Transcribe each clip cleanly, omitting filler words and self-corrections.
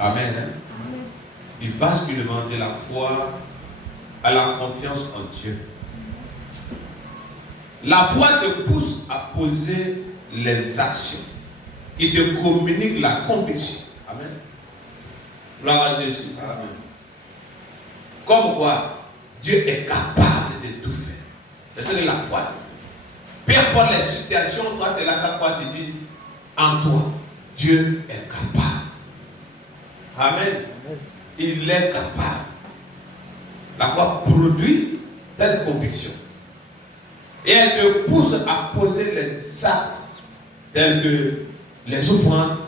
Amen. Du basculement de la foi à la confiance en Dieu. La foi te pousse à poser les actions qui te communiquent la conviction. Amen. Gloire à Jésus. Amen. Comme quoi, Dieu est capable de tout faire. C'est la foi. Peu importe les situations, toi tu es là, sa foi te dit, en toi, Dieu est capable. Amen. Il est capable. La foi produit telle conviction. Et elle te pousse à poser les actes tels que les offrandes.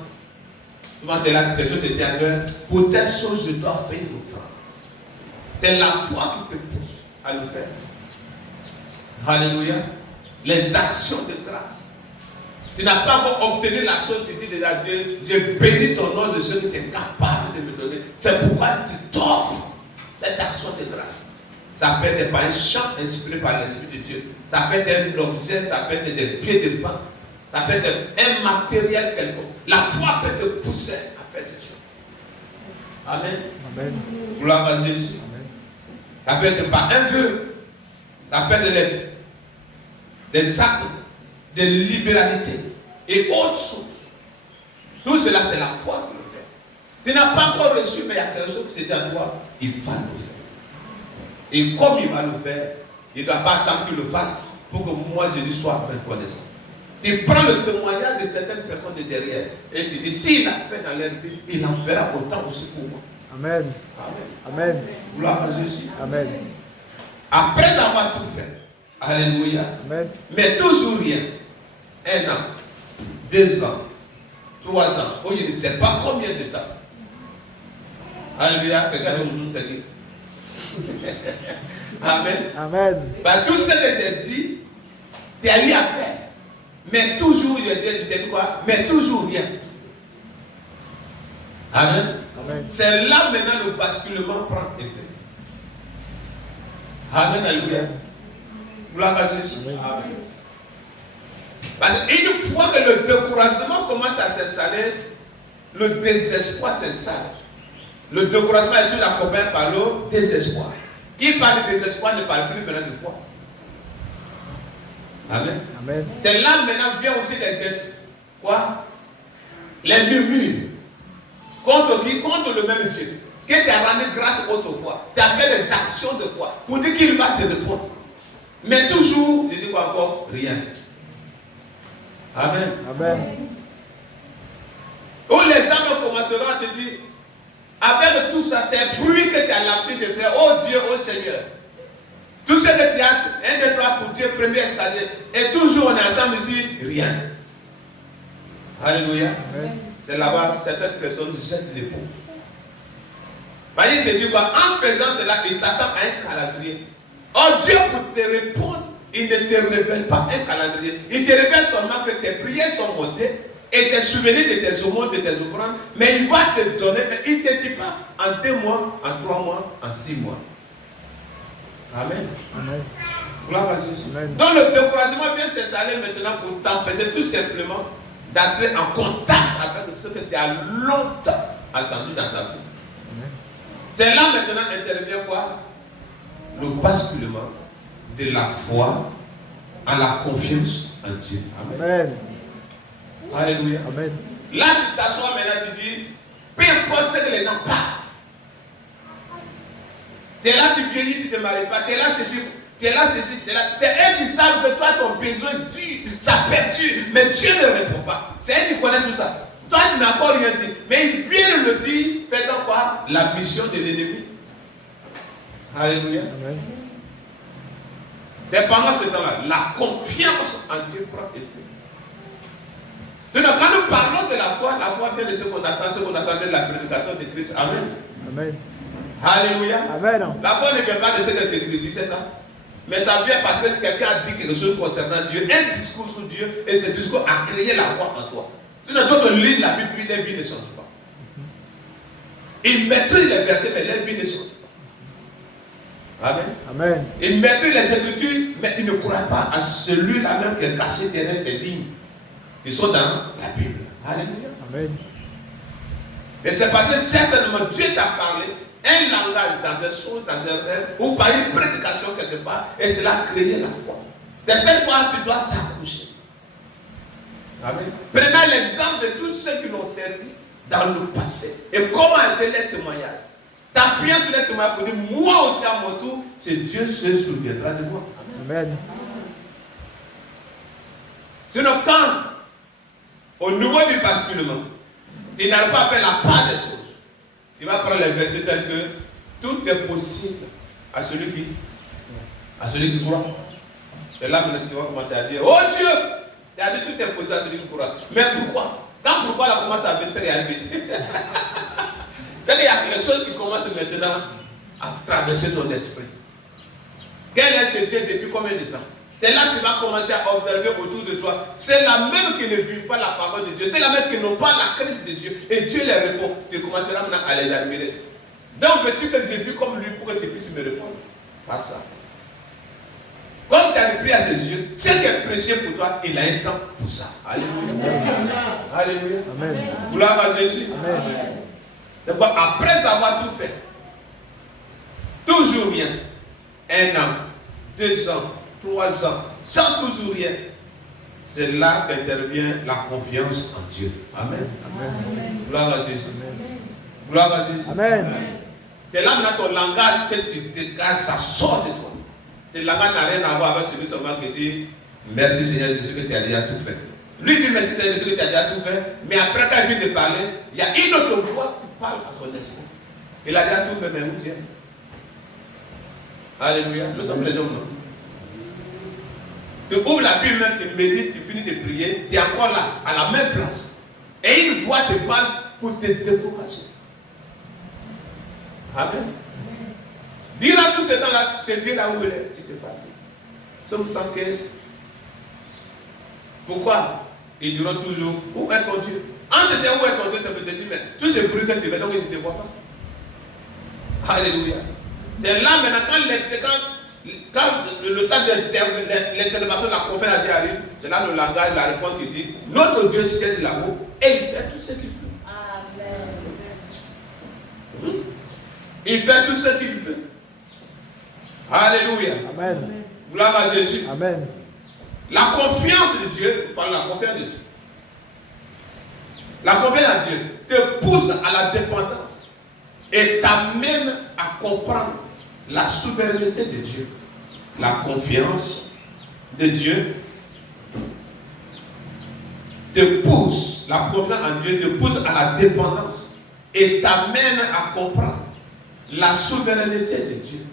Souvent tu es là, quelque chose te tient à cœur. Pour telle chose, je dois faire une offrande. C'est la foi qui te pousse à le faire. Alléluia. Les actions de grâce. Tu n'as pas encore obtenu la chose, tu dis déjà à Dieu, Dieu bénis ton nom de ce que tu es capable de me donner. C'est pourquoi tu t'offres cette action de grâce. Ça peut être par un chant inspiré par l'Esprit de Dieu. Ça peut être un objet, ça peut être des pieds de banque. Ça peut être un matériel quelconque. La foi peut te pousser à faire ces choses. Amen. Amen. Gloire à Jésus. Amen. Ça peut être par un vœu. Ça peut être des actes de libéralité et autres choses. Tout cela, c'est la foi qui le fait. Tu n'as pas encore reçu, mais il y a quelque chose qui est à toi, il va le faire. Et comme il va le faire, il ne doit pas attendre qu'il le fasse pour que moi je lui sois reconnaissant. Tu prends le témoignage de certaines personnes de derrière et tu dis, s'il a fait dans leur vie, il en fera autant aussi pour moi. Amen. Amen. Amen. Gloire à Jésus. Amen. Après avoir tout fait, alléluia. Amen. Mais toujours rien. 1 an, 2 ans, 3 ans. Oh, je ne sais pas combien de temps. Alléluia. Quelqu'un de nous a dit. Amen. Amen. Bah, tout ce que j'ai dit, tu as eu à faire. Mais toujours, je dis quoi? Mais toujours rien. Amen. Amen. C'est là maintenant le basculement prend effet. Amen. Alléluia. Gloire à Jésus. Amen. Parce qu'une fois que le découragement commence à s'installer, le désespoir s'installe. Le découragement est toujours accompagné par le désespoir. Qui parle de désespoir ne parle plus maintenant de foi. Amen. Amen. C'est là maintenant vient aussi quoi? Les murmures. Contre qui? Contre le même Dieu. Qui t'a rendu grâce autrefois. Tu as fait des actions de foi pour dire qu'il va te répondre. Mais toujours, je dis quoi encore? Rien. Amen. Amen. Où les âmes commenceront à te dire, avec tout ça, tes bruits que tu as l'habitude de faire, oh Dieu, oh Seigneur, tout ce que tu as, 1, 2, 3 pour Dieu, premier escalier, et toujours on est ensemble ici, rien. Alléluia. Amen. C'est là-bas, certaines personnes jettent l'épaule. Voyez, c'est dit quoi? En faisant cela, il s'attend à un calendrier. Oh Dieu, pour te répondre, il ne te révèle pas un calendrier. Il te révèle seulement que tes prières sont montées et tes souvenirs de tes aumônes, de tes offrandes, mais il va te donner, mais il ne te dit pas en 2 mois, en 3 mois, en 6 mois. Amen. Amen. Gloire à Jésus. Amen. Donc le découragement vient s'installer maintenant pour t'empêcher tout simplement d'entrer en contact avec ce que tu as longtemps attendu dans ta vie. C'est là maintenant intervient quoi? Le basculement de la foi à la confiance en Dieu. Amen. Alléluia. Amen. Là, tu t'assois maintenant, tu dis, peu importe ce que les gens parlent. Tu es là, tu vieillis, tu ne te maries pas, tu es là, ceci, tu es là, ceci, tu es là. C'est eux qui savent que toi, ton besoin dure, ça perdure, mais Dieu ne répond pas. C'est eux qui connaissent tout ça. Toi, tu n'as pas rien dit, mais il vient de le dire, faisant quoi? La mission de l'ennemi. Alléluia. Amen. C'est pendant ce temps-là, la confiance en Dieu prend effet. Quand nous parlons de la foi vient de ce qu'on attend de la prédication de Christ. Amen. Amen. Alléluia. Amen. La foi ne vient pas de ce que tu dis, c'est ça. Mais ça vient parce que quelqu'un a dit quelque chose concernant Dieu, un discours sur Dieu, et ce discours a créé la foi en toi. Sinon, d'autres lisent la Bible, les vies ne changent pas. Ils maîtrisent les versets, mais les vies ne changent pas. Amen. Amen. Ils maîtrisent les Écritures, mais ils ne croient pas à celui-là même qui est caché derrière les lignes. Ils sont dans la Bible. Alléluia. Amen. Mais c'est parce que certainement Dieu t'a parlé un langage dans un son, dans un rêve, ou par une prédication quelque part, et cela a créé la foi. C'est cette fois que tu dois t'accrocher. Amen. Prenez l'exemple de tous ceux qui l'ont servi dans le passé. Et comment étaient les témoignages. T'appuyant sur les témoignages pour dire, moi aussi à mon tour, c'est Dieu se souviendra de moi. Amen. Sinon, quand, au niveau du basculement, tu n'arrives pas à faire la part des choses, tu vas prendre les versets tels que tout est possible à celui qui croit. C'est là que tu vas commencer à dire, oh Dieu, tu as dit tout est possible à celui qui croit. Mais pourquoi? Quand pourquoi la commence à venir, c'est qu'il y a une bêtise. C'est qu'il y a quelque chose qui commence maintenant à traverser ton esprit. Quel est ce Dieu depuis combien de temps? C'est là que tu vas commencer à observer autour de toi. C'est la même qui ne vivent pas la parole de Dieu. C'est la même qui n'ont pas la crainte de Dieu. Et Dieu les répond. Tu commenceras maintenant à les admirer. Donc veux-tu que j'ai vu comme lui pour que tu puisses me répondre? Pas ça. Comme tu as pris à ses yeux, ce qui est précieux pour toi, il a un temps pour ça. Alléluia. Alléluia. Amen. Gloire à Jésus. Amen. Donc, après avoir tout fait, toujours rien. 1 an, 2 ans, 3 ans, sans toujours rien. C'est là qu'intervient la confiance en Dieu. Amen. Amen. Gloire à Jésus. Amen. Gloire à Jésus. Amen. C'est là maintenant ton langage que tu dégages, ça sort de toi. Ce langage n'a rien à voir avec celui seulement qui dit merci Seigneur Jésus que tu as déjà tout fait. Lui dit merci Seigneur Jésus que tu as déjà tout fait, mais après quand il vient de parler, il y a une autre voix qui parle à son esprit. Il a déjà tout fait, mais où tu es? Alléluia. Nous sommes les hommes, non? Tu ouvres la Bible même, tu médites, tu finis de prier, tu es encore là, à la même place. Et une voix te parle pour te décourager. Amen. Dis-là tout ce temps-là, c'est Dieu là où il est, tu te fatigues. Somme 115. Pourquoi? Ils diront toujours, où est ton Dieu? En te disant où est ton Dieu, ça peut te dire, mais tout ce bruit que tu fais, donc il ne te voit pas. Alléluia. C'est là maintenant, quand le temps de l'intervention de la conférence arrive, c'est là le langage, la réponse qui dit, notre Dieu siège là-haut et il fait tout ce qu'il veut. Amen. Il fait tout ce qu'il veut. Alléluia. Amen. Gloire à Jésus. Amen. La confiance de Dieu, par la confiance de Dieu. La confiance en Dieu te pousse à la dépendance et t'amène à comprendre la souveraineté de Dieu. La confiance de Dieu te pousse, la confiance en Dieu te pousse à la dépendance et t'amène à comprendre la souveraineté de Dieu.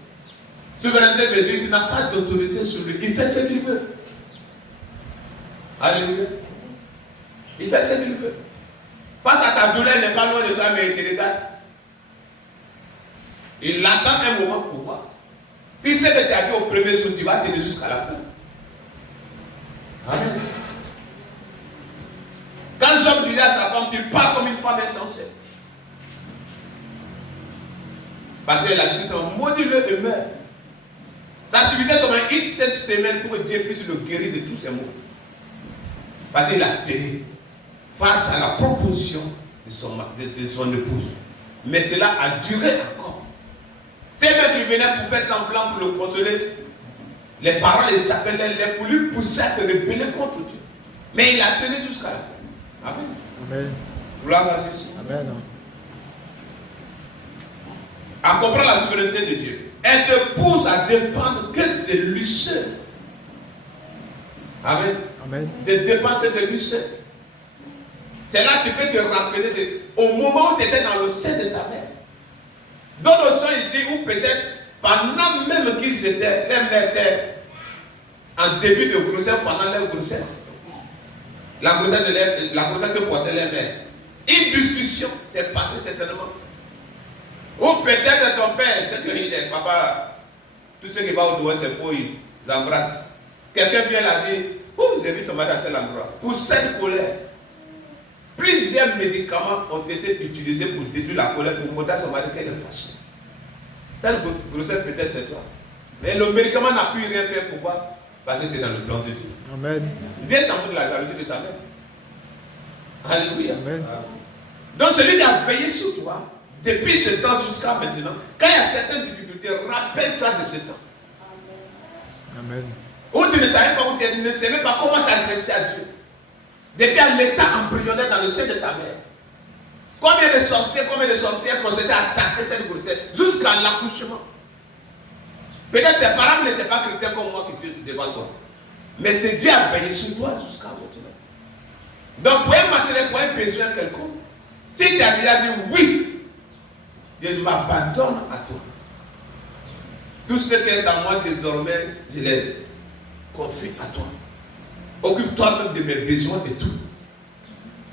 Souveraineté veut dire que tu n'as pas d'autorité sur lui. Il fait ce qu'il veut. Alléluia. Il fait ce qu'il veut. Face à ta douleur, il n'est pas loin de toi, mais il te regarde. Il attend un moment pour voir. Si c'est que tu as dit au premier jour, tu vas tenir jusqu'à la fin. Amen. Quand Job disait à sa femme, tu parles comme une femme insensée. Parce qu'elle a dit, maudis-le et meurt. Ça suffisait seulement une seule semaine pour que Dieu puisse le guérir de tous ses maux. Parce qu'il a tenu face à la proposition de son épouse. Mais cela a duré encore. Tellement qu'il venait pour faire semblant pour le consoler, les paroles s'appelaient pour lui pousser à se rebeller contre Dieu. Mais il a tenu jusqu'à la fin. Amen. Amen. Gloire à Jésus. Amen. À comprendre la souveraineté de Dieu. Elle te pousse à dépendre que de lui seul. Amen. Amen. De dépendre de lui seul. C'est là que tu peux te rappeler au moment où tu étais dans le sein de ta mère. D'autres sont ici où peut-être pendant même qu'ils étaient, les mères étaient en début de grossesse, pendant leur grossesse. La grossesse que portaient les mères. Une discussion s'est passée certainement. Ou peut-être ton père, c'est que il est, papa, tout ce qui va au doigt, c'est pour ils embrassent. Quelqu'un vient là dire, vous avez vu ton mari à tel endroit. Pour cette colère, plusieurs médicaments ont été utilisés pour détruire la colère, pour montrer à son mari qu'elle est fâchée. Cette grossesse peut-être c'est toi. Mais le médicament n'a pu rien faire. Pourquoi? Parce que tu es dans le plan de Dieu. Amen. Dieu s'en fout de la jalousie de ta mère. Alléluia. Amen. Donc celui qui a veillé sur toi, depuis ce temps jusqu'à maintenant, quand il y a certaines difficultés, rappelle-toi de ce temps. Amen. Où tu ne savais pas où tu es, tu ne savais pas comment t'adresser à Dieu. Depuis à l'état embryonnaire dans le sein de ta mère. Combien de sorcières procédaient à attaquer cette grossesse jusqu'à l'accouchement. Peut-être tes parents n'étaient pas chrétiens comme moi qui suis devant toi. Mais c'est Dieu a veillé sur toi jusqu'à maintenant. Donc pour un matériel, pour un besoin quelconque, si tu as déjà dit oui, Dieu m'abandonne à toi. Tout ce qui est à moi désormais, je les confie à toi. Occupe-toi même de mes besoins et tout.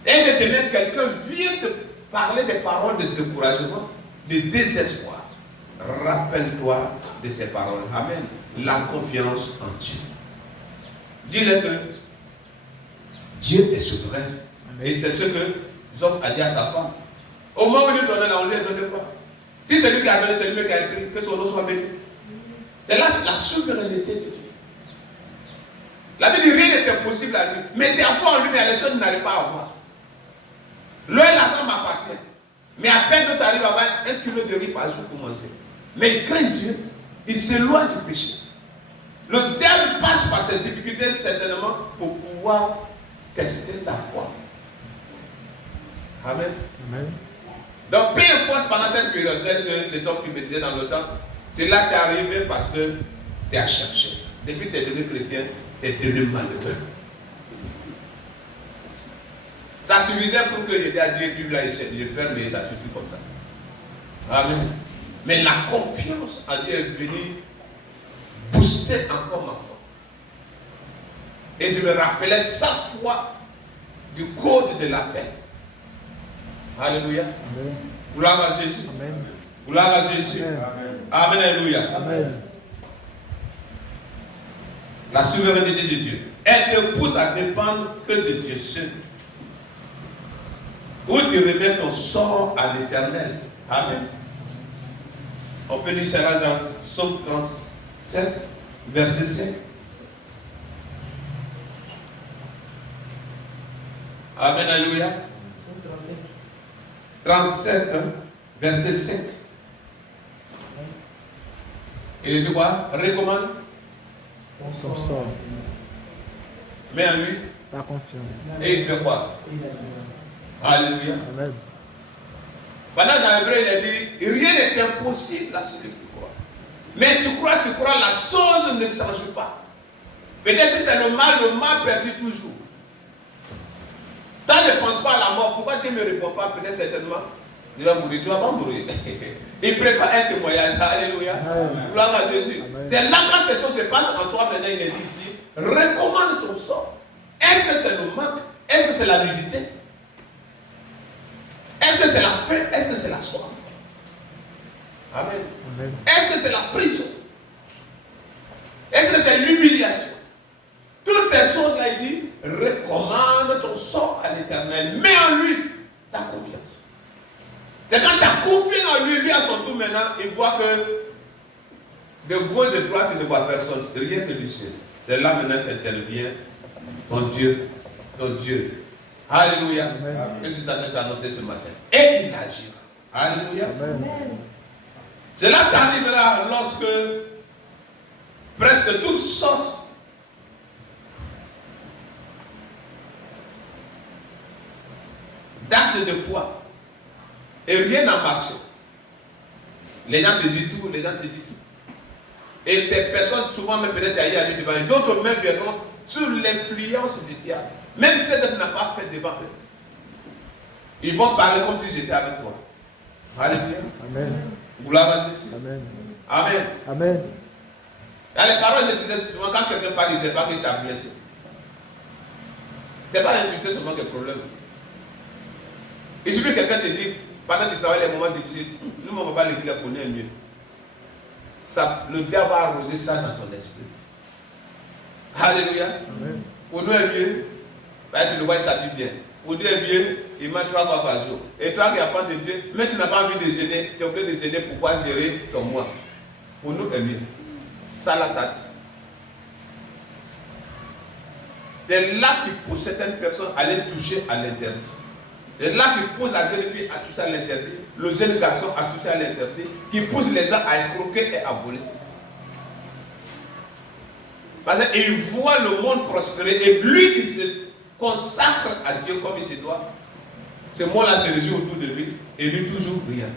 Et de demain, quelqu'un vient te parler des paroles de découragement, de désespoir. Rappelle-toi de ces paroles. Amen. La confiance en Dieu. Dis-le que Dieu est souverain. Amen. Et c'est ce que Job a dit à sa femme. Au moment où il lui donnait là, on lui a donné quoi? Si c'est lui qui a donné, c'est lui qui a écrit, que son nom soit béni. C'est là la souveraineté de Dieu. La Bible dit rien n'était possible à lui. Mais tu as foi en lui, mais les choses n'arrivent pas à voir. L'eau et l'argent m'appartiennent. Mais à peine que tu arrives à avoir 1 kilo de riz par jour pour manger. Mais il craint Dieu. Il s'éloigne du péché. Le diable passe par cette difficulté certainement pour pouvoir tester ta foi. Amen. Amen. Donc peu importe pendant cette période, tel que cet homme qui me disait dans le temps, c'est là que tu es arrivé parce que tu as cherché. Depuis que tu es devenu chrétien, tu es devenu malheureux. Ça suffisait pour que je dise à Dieu, Dieu là, je ferme et ça suffit comme ça. Amen. Mais la confiance en Dieu est venue booster encore ma foi. Et je me rappelais 100 fois du code de la paix. Alléluia. Amen. Gloire à Jésus. Amen. Gloire à Jésus. Amen. Amen. Alléluia. Amen. La souveraineté de Dieu. Elle te pousse à dépendre que de Dieu seul. Où tu remets ton sort à l'Éternel. Amen. On peut lire cela dans Psaume 37, verset 5. Amen, alléluia. 37, verset 5. Il dit quoi? Recommande ton sort. Mets en lui ta confiance. Et il fait quoi? Alléluia. Amen. Pendant dans l'hébreu, il a dit, rien n'est impossible à celui qui croit. Mais tu crois, la chose ne change pas. Peut-être si c'est le mal perdit toujours. Tant ne pense pas à la mort, pourquoi Dieu ne me répond pas? Peut-être certainement, tu vas mourir, tu vas pas mourir. Il prépare un témoignage, alléluia. Gloire à Jésus. C'est là quand ces choses se passent en toi maintenant, il est dit ici, recommande ton sort. Est-ce que c'est le manque? Est-ce que c'est la nudité? Est-ce que c'est la faim? Est-ce que c'est la soif? Amen. Amen. Est-ce que c'est la prison? Est-ce que c'est l'humiliation? Toutes ces choses-là, il dit, recommande ton sort à l'Éternel. Mets en lui ta confiance. C'est quand tu as confié en lui, lui à son tour maintenant, il voit que de gauche, de droite, tu ne vois personne. Rien que du ciel. C'est là maintenant qu'intervient ton Dieu. Ton Dieu. Alléluia. Que je suis en train d'annoncer ce matin. Et il agira. Alléluia. Amen. Cela t'arrivera lorsque presque toutes sortes d'actes de foi et rien n'a marché. Les gens te disent tout, Et ces personnes, souvent même peut-être ailleurs devant eux, d'autres même viendront sous l'influence du diable. Même si tu n'as pas fait devant eux. Ils vont parler comme si j'étais avec toi. Alléluia. Amen. Gloire à Jésus. Amen. Amen. Amen. Dans les paroles, je disais souvent, quand quelqu'un parle, il ne sait pas qu'il t'a blessé. Ce n'est pas insulter seulement des problèmes. Il suffit que quelqu'un te dise, pendant que tu travailles les moments difficiles, nous, on ne va pas l'église connaître mieux. Ça, le diable va arroser ça dans ton esprit. Alléluia. Amen. Pour nous est mieux, tu le vois, il s'habille bien. Pour Dieu est mieux, il mange 3 fois par jour. Et toi qui apprends de Dieu, mais tu n'as pas envie de gêner, tu es obligé de gêner pour pouvoir gérer ton mois. Pour nous est mieux. Ça là, ça. C'est là que pour certaines personnes, aller toucher à l'interdit. Et là qui pousse la jeune fille à toucher à l'interdit, le jeune garçon à toucher à l'interdit, qui pousse les gens à escroquer et à voler. Parce qu'il voit le monde prospérer et lui qui se consacre à Dieu comme il se doit, ce monde-là se réjouit autour de lui et lui toujours rien.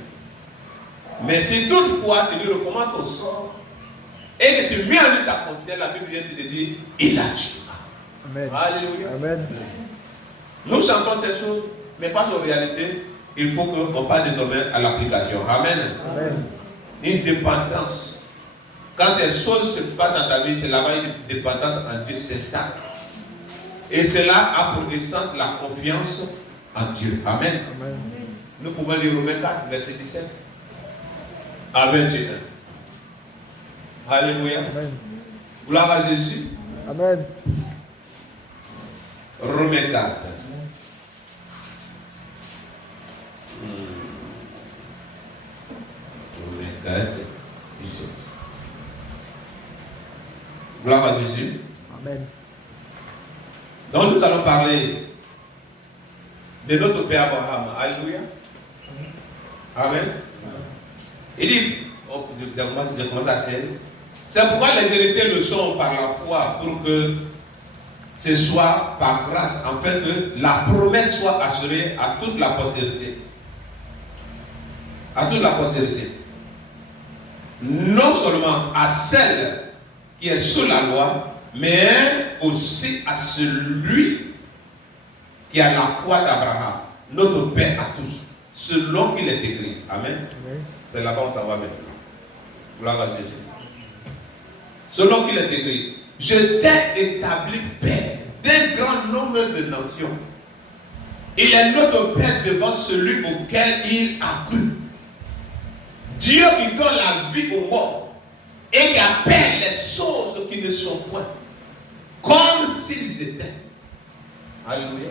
Mais si toutefois tu lui recommandes ton sort et que tu mets en lui ta confiance, la Bible vient te dire, il agira. Amen. Alléluia. Amen. Nous chantons ces choses, mais face aux réalités, il faut qu'on passe désormais à l'application. Amen. Amen. Une dépendance. Quand ces choses se passent dans ta vie, c'est là-bas une dépendance en Dieu s'installe. Et cela a pour essence la confiance en Dieu. Amen. Amen. Nous pouvons lire Romains 4, verset 17 à 21. Alléluia. Amen. Gloire à Jésus. Amen. Romains 4. Romains 4, 17. Gloire à Jésus. Amen. Donc nous allons parler de notre Père Abraham. Alléluia. Amen. Il dit, je commence à 16. C'est pourquoi les héritiers le sont par la foi, pour que ce soit par grâce, afin que la promesse soit assurée à toute la postérité. À toute la postérité. Non seulement à celle qui est sous la loi, mais aussi à celui qui a la foi d'Abraham, notre Père à tous, selon qu'il est écrit. Amen. Amen. C'est là-bas on s'en va maintenant. Gloire à Jésus. Selon qu'il est écrit, je t'ai établi Père d'un grand nombre de nations. Il est notre Père devant celui auquel il a cru. Dieu qui donne la vie aux morts et qui appelle les choses qui ne sont point comme s'ils étaient. Alléluia.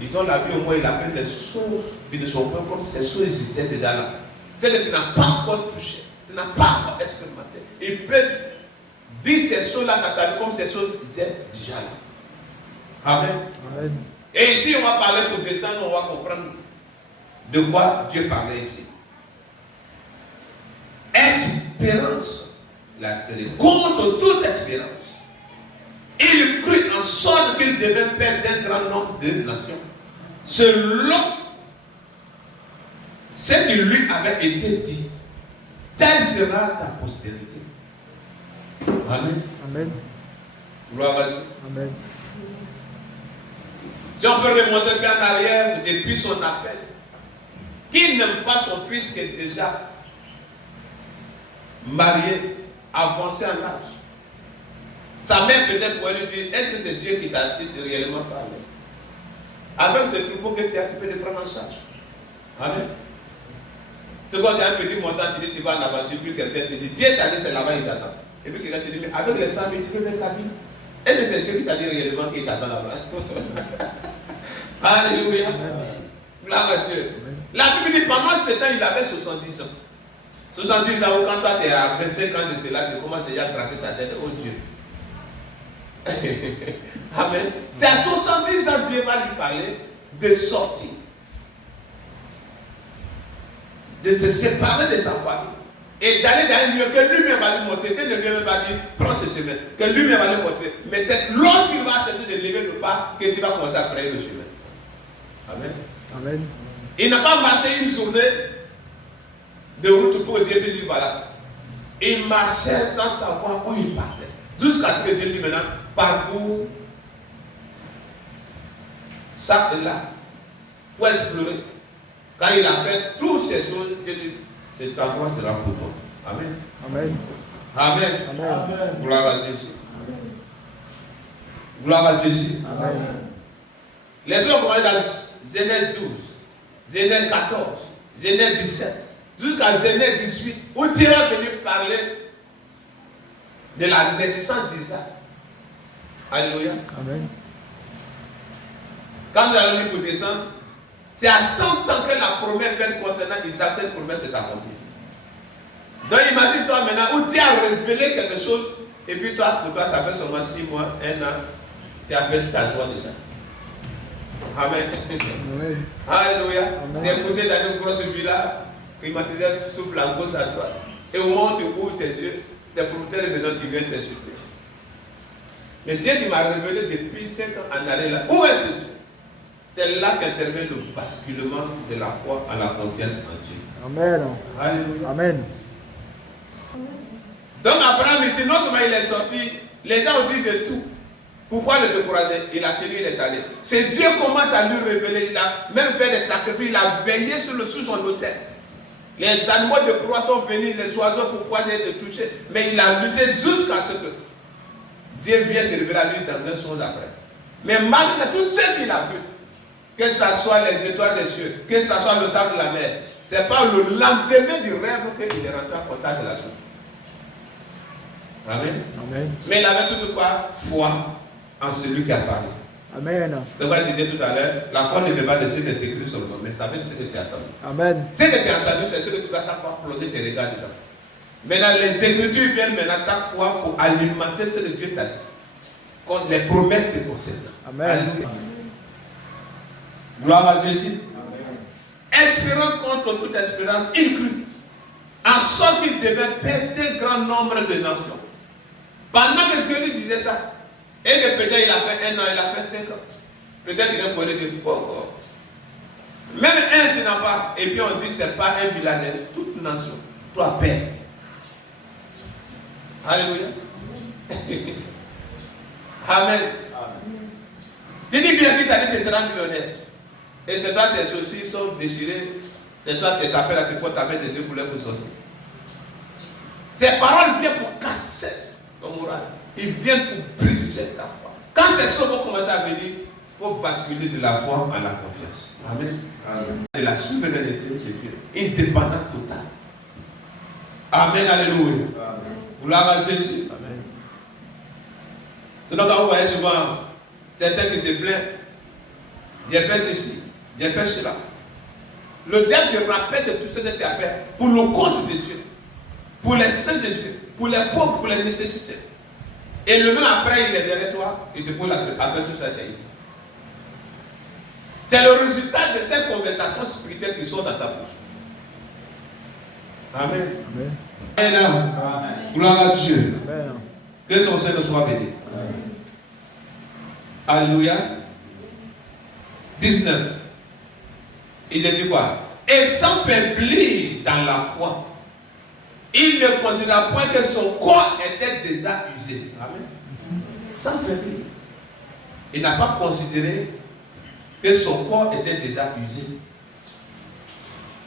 Il donne la vie aux morts, il appelle les choses qui ne sont point comme si ces choses étaient déjà là. C'est que tu n'as pas encore touché, tu n'as pas encore expérimenté. Il peut dire ces choses-là dans ta vie comme ces choses étaient déjà là. Amen. Amen. Et ici, on va parler pour descendre, on va comprendre de quoi Dieu parlait ici. Espérance, l'espérance, contre toute espérance. Il crut en sorte qu'il devait père d'un grand nombre de nations. Selon ce qui lui avait été dit, telle sera ta postérité. Amen. Amen. Gloire à Dieu. Amen. Si on peut remonter bien en arrière depuis son appel, qui n'aime pas son fils qui est déjà marié, avancé en âge? Sa mère peut-être pourrait lui dire, est-ce que c'est Dieu qui t'a dit de réellement parler? Avec ce troupeau que tu as, tu peux te prendre en charge. Amen. Tu vois, tu as un petit montant, tu dis, tu vas en aventure, puis quelqu'un te dit, Dieu t'a dit, c'est là-bas, il t'attend. Et puis quelqu'un te dit, mais avec les 100 000, tu peux faire ta vie. Est-ce que c'est Dieu qui t'a dit réellement qu'il t'attend là-bas? Alléluia. Gloire à Dieu. La Bible dit, pendant ce temps, il avait 70 ans. 70 ans, quand toi tu es à 25 ans de cela, tu commences déjà à craquer ta tête. Oh Dieu. Amen. C'est à 70 ans Dieu va lui parler de sortir. De se séparer de sa famille. Et d'aller dans un lieu que lui-même va lui montrer. Que lui-même va dire, prends ce chemin. Que lui-même va lui montrer. Mais c'est lorsqu'il va accepter de lever le pas que tu vas commencer à frayer le chemin. Amen. Amen. Il n'a pas marché une journée de route pour Dieu lui voilà. Il marchait sans savoir où il partait. Jusqu'à ce que Dieu lui dit maintenant, parcours ça et là. Il faut explorer. Quand il a fait toutes ces choses, Dieu dit, cet endroit sera pour toi. Amen. Amen. Amen. Amen. Gloire à Jésus. Gloire à Jésus. Amen. Les autres vont aller dans Genèse 12, Genèse 14, Genèse 17, jusqu'à Genèse 18, où Dieu va venir parler de la naissance d'Isaac. Alléluia. Amen. Quand nous allons lire pour descendre, c'est à 100 ans que la promesse faite concernant Isaac, cette promesse est accomplie. Donc imagine-toi maintenant où Dieu a révélé quelque chose, et puis toi, pour toi, ça fait seulement 6 mois, 1 an, tu as perdu ta joie déjà. Amen. Amen. Alléluia. Amen. Tu es couché dans une grosse villa, climatisée, souffle à gauche, à droite. Et au moment où tu ouvres tes yeux, c'est pour tel besoin qui vient t'insulter. Mais Dieu qui m'a révélé depuis 5 ans en arrière là. Où est ce Dieu? C'est là qu'intervient le basculement de la foi à la confiance en Dieu. Amen. Alléluia. Amen. Donc Abraham ici, non seulement il est sorti, les gens ont dit de tout. Pourquoi le décourager? Il a tenu, il est allé. C'est Dieu commence à lui révéler. Il a même fait des sacrifices. Il a veillé sous son autel. Les animaux de proie sont venus, les oiseaux pour pouvoir essayer de toucher. Mais il a lutté jusqu'à ce que Dieu vienne se révéler à lui dans un songe après. Mais malgré tout ce qu'il a vu, que ce soit les étoiles des cieux, que ce soit le sable de la mer, c'est pas le lendemain du rêve qu'il est rentré en contact de la chose. Amen. Amen. Mais il avait tout quoi? Foi en celui qui a parlé. Amen. C'est quoi je disais tout à l'heure? La foi ne veut pas de ce que tu écris sur le nom, mais ça veut dire ce que tu as entendu. Amen. Ce que tu as entendu, c'est ce que tu dois t'avoir plonger tes regards dedans. Maintenant, les Écritures viennent maintenant chaque fois pour alimenter ce que Dieu t'a dit. Quand les promesses te concernent. Amen. Alléluia. Gloire à Jésus. Amen. Espérance contre toute espérance, il crut. En sorte qu'il devait perdre un grand nombre de nations. Pendant que Dieu lui disait ça, et que peut-être il a fait 1 an, il a fait 5 ans. Peut-être qu'il a posé des pauvres. Même un qui n'a pas, et puis on dit c'est pas un village, c'est toute nation. Toi, Père. Alléluia. Amen. Tu dis bien qu'il t'a dit que tu seras millionnaire. Et c'est toi tes sourcils sont déchirés. C'est toi qui t'appelles à tes potes, t'appelles des 2 couleurs pour sortir. Ces paroles viennent pour casser ton moral. Ils viennent pour briser ta foi. Quand ces choses vont commencer à venir, il faut basculer de la foi à la confiance. Amen. Amen. De la souveraineté de Dieu. Une dépendance totale. Amen. Alléluia. Gloire à Jésus. Amen. Donc, vous voyez souvent certains qui se plaignent. J'ai fait ceci, j'ai fait cela. Le diable te rappelle de tout ce que tu as fait pour le compte de Dieu, pour les saints de Dieu, pour les pauvres, pour les nécessités. Et le même après, il est derrière toi, il te pose après tout ça. C'est le résultat de ces conversations spirituelles qui sont dans ta bouche. Amen. Amen. Amen. Gloire à Dieu. Amen. Que son Seigneur soit béni. Alléluia. 19. Il a dit quoi? Et s'affaiblir dans la foi. Il ne considéra point que son corps était déjà usé. Amen. S'affaiblir. Il n'a pas considéré que son corps était déjà usé.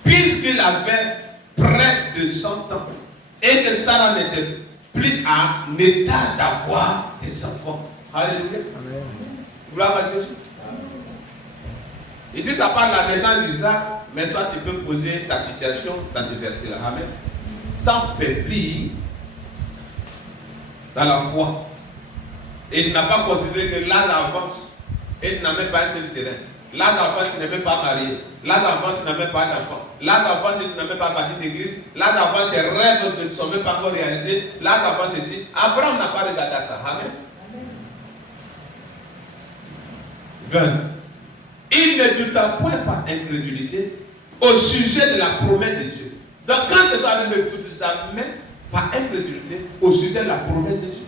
Puisqu'il avait près de 100 ans et que Sarah n'était plus en état d'avoir des enfants. Alléluia. Amen. Gloire à Dieu. Ici, ça parle de la naissance d'Isaac, mais toi, tu peux poser ta situation dans ce verset-là. Amen. S'affaiblir dans la foi. Et il n'a pas considéré que l'âge avance et il n'a même pas un seul terrain. L'âge avance, tu n'es même pas marié. L'âge avance, tu n'as même pas d'enfant. L'âge avance, tu n'as même pas bâti d'église. L'âge avance, tes rêves ne sont même pas encore réalisés. L'âge avance ici. Abraham n'a pas regardé ça. Amen. 20. Il ne douta point par incrédulité au sujet de la promesse de Dieu. Donc quand ce soit, il ne doute jamais par incrédulité au sujet de la promesse de Dieu.